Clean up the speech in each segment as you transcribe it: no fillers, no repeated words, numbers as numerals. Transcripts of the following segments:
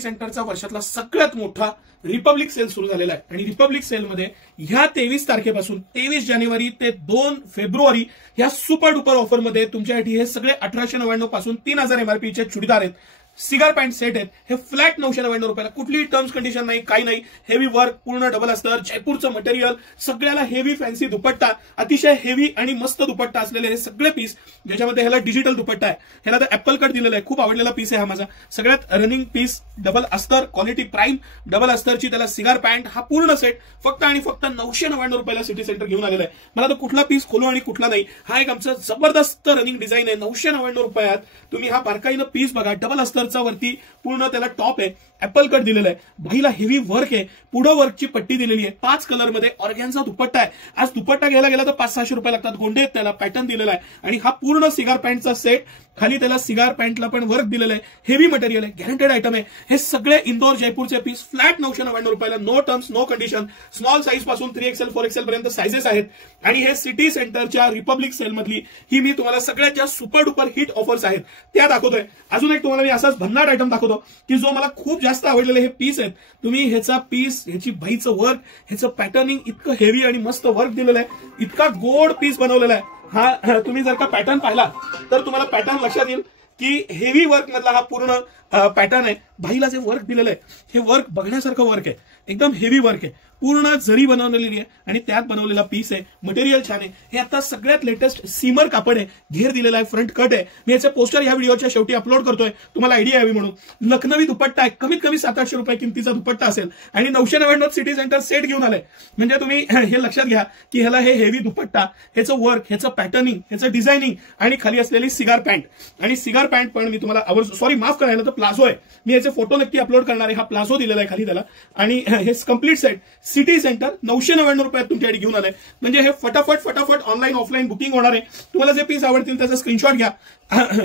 सेंटरचा वर्षातला सगळ्यात मोठा रिपब्लिक सेल सुरू झालेला आहे आणि रिपब्लिक सेलमध्ये ह्या 23 तारखेपासून 23 जानेवारी ते 2 फेब्रुवारी ह्या सुपर डुपर ऑफरमध्ये तुमच्यासाठी हे सगळे 1899 पासून 3000 MRP चे चुडीदार आहेत, सिगार पॅन्ट सेट आहेत, हे फ्लॅट 999 रुपयाला, कुठलीही टर्म्स कंडिशन नाही, काही नाही, हेवी वर्क, पूर्ण डबल अस्तर, जयपूरचं मटेरियल, सगळ्याला हेवी फॅन्सी दुपट्टा, अतिशय हेवी आणि मस्त दुपट्टा असलेले हे सगळे पीस, ज्याच्यामध्ये ह्याला डिजिटल दुपट्टा आहे, ह्याला तर ऍपल कट दिलेला आहे, खूप आवडलेला पीस आहे हा माझा, सगळ्यात रनिंग पीस, डबल अस्तर, क्वालिटी प्राईम, डबल अस्तरची त्याला सिगार पॅन्ट, हा पूर्ण सेट फक्त आणि फक्त 999 रुपयाला सिटी सेंटर घेऊन आलेला आहे. मला तर कुठला पीस खोलू आणि कुठला नाही, हा एक आमचा जबरदस्त रनिंग डिझाईन आहे. 999 रुपयात तुम्ही हा बारकाईनं पीस बघा, डबल अस्तर वरती पूर्ण त्याला टॉप आहे, ऍपल कट दिलेला आहे, बाईला हेवी वर्क आहे, पुढे वर्कची पट्टी दिलेली आहे, 5 कलर मध्ये ऑर्गॅन्झा दुपट्टा आहे. आज दुपट्टा घ्यायला गेला तर 500-600 रुपये लागतात, गोंडे आहेत त्याला, पॅटर्न दिलेला आहे आणि हा पूर्ण सिगार पॅन्टचा सेट, खाली त्याला सिगार पॅन्टला पण वर्क दिलेलं आहे, हेवी मटेरियल आहे, गॅरंटेड आयटम आहे. हे सगळे इंदोर जयपूरचे पीस फ्लॅट 999 रुपयाला, no terms no condition, small size पासून 3XL 4XL पर्यंत साईजेस आहेत आणि हे सिटी सेंटरच्या रिपब्लिक सेल मधली ही मी तुम्हाला सगळ्यात ज्या सुपर डुपर हिट ऑफर्स आहेत त्या दाखवतोय. अजून एक तुम्हाला मी असाच भन्नाट आयटम दाखवतो की जो मला खूप जास्त आवडलेले हे पीस आहेत. तुम्ही ह्याचा पीस, ह्याची बाईचं वर्क, ह्याचं पॅटर्निंग इतकं हेवी आणि मस्त वर्क दिलेलं आहे, इतका गोड पीस बनवलेला आहे. हा तुम्ही जर का पॅटर्न पाहिला तर तुम्हाला पॅटर्न लक्षात येईल की हेवी वर्क मधला हा पूर्ण पॅटर्न आहे. बाईला जे वर्क दिलेलं आहे हे वर्क बघण्यासारखं वर्क आहे, एकदम हेवी वर्क आहे, पूर्ण जरी बनवलेली आहे आणि त्यात बनवलेला पीस आहे, मटेरियल छान आहे. हे आता सगळ्यात लेटेस्ट सीमर कापड आहे, घेर दिलेला आहे, फ्रंट कट आहे. मी याचे पोस्टर ह्या व्हिडिओच्या शेवटी अपलोड करतोय, तुम्हाला आयडिया यावी म्हणून. लखनवी दुपट्टा आहे, कमीत कमी 700-800 रुपये किमतीचा दुपट्टा असेल आणि 999 सिटी सेंटर सेट घेऊन आलाय. म्हणजे तुम्ही हे लक्षात घ्या की ह्याला हे हेवी दुपट्टा, ह्याचं वर्क, ह्याचं पॅटर्निंग, ह्याचं डिझायनिंग आणि खाली असलेली सिगार पॅन्ट. आणि सिगार पॅन्ट पण मी तुम्हाला सॉरी माफ करायला तर प्लाझो आहे, मी याचे फोटो नक्की अपलोड करणार आहे. हा प्लाझो दिलेला आहे खाली त्याला आणि हे कम्प्लीट सेट सिटी सेंटर 999 रुपयात तुमच्याकडे घेऊन आलंय. म्हणजे हे फटाफट ऑनलाईन ऑफलाईन बुकिंग होणार आहे. तुम्हाला जे पीस आवडतील त्याचा स्क्रीनशॉट घ्या.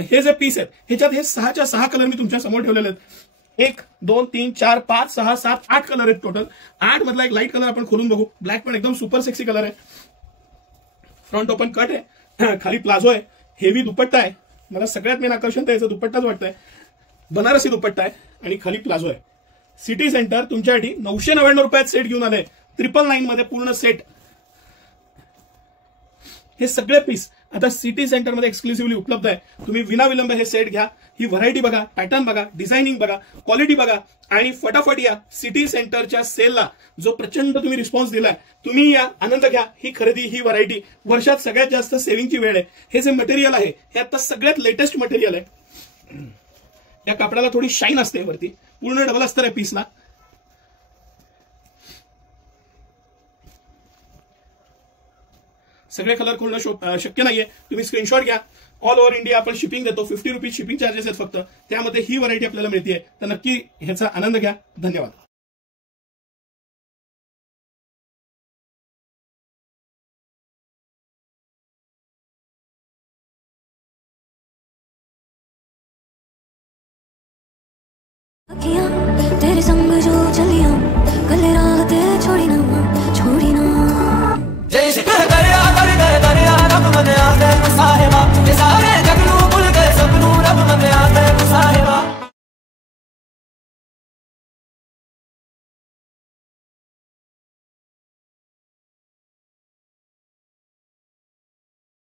हे जे पीस आहेत ह्याच्यात हे 6च्या 6 कलर मी तुमच्या समोर ठेवलेले आहेत. 1 2 3 4 5 6 7 8 कलर आहेत टोटल. 8 मधला एक लाईट कलर आपण खोलून बघू, ब्लॅक पण एकदम सुपर सेक्सी कलर आहे. फ्रंट ओपन कट आहे, खाली प्लाझो आहे, हेवी दुपट्टा आहे. मला सगळ्यात मेन आकर्षण तर याचं दुपट्टाच वाटतंय, बनारसी दुपट्टा आहे आणि खाली प्लाझो आहे. सिटी सेंटर तुमच्यासाठी 999 रुपयात सेट घेऊन आले, 999 मध्ये पूर्ण सेट. हे सगळे पीस आता सिटी सेंटर मध्ये एक्सक्लुसिव्हली उपलब्ध आहे. तुम्ही विनाविलंब हे सेट घ्या, ही व्हरायटी बघा, पॅटर्न बघा, डिझायनिंग बघा, क्वालिटी बघा आणि फटाफट या सिटी सेंटरच्या सेलला जो प्रचंड तुम्ही रिस्पॉन्स दिलाय, तुम्ही या, आनंद घ्या. ही खरेदी, ही व्हरायटी वर्षात सगळ्यात जास्त सेव्हिंगची वेळ आहे. हे जे मटेरियल आहे हे आता सगळ्यात लेटेस्ट मटेरियल आहे. या कापडाला थोडी शाईन असते वरती, पूर्ण डबल अस्तर आहे पीसला. सगळे कलर खोलणं शक्य नाहीये, तुम्ही स्क्रीनशॉट घ्या. ऑल ओव्हर इंडिया आपण शिपिंग देतो, 50 रुपीज शिपिंग चार्जेस आहेत फक्त. त्यामध्ये ही व्हरायटी आपल्याला मिळते, तर नक्की ह्याचा आनंद घ्या. धन्यवाद. तेरे संग जो चलिया कल रात छोड़ी ना जैसे कर रब मन आ साहेबा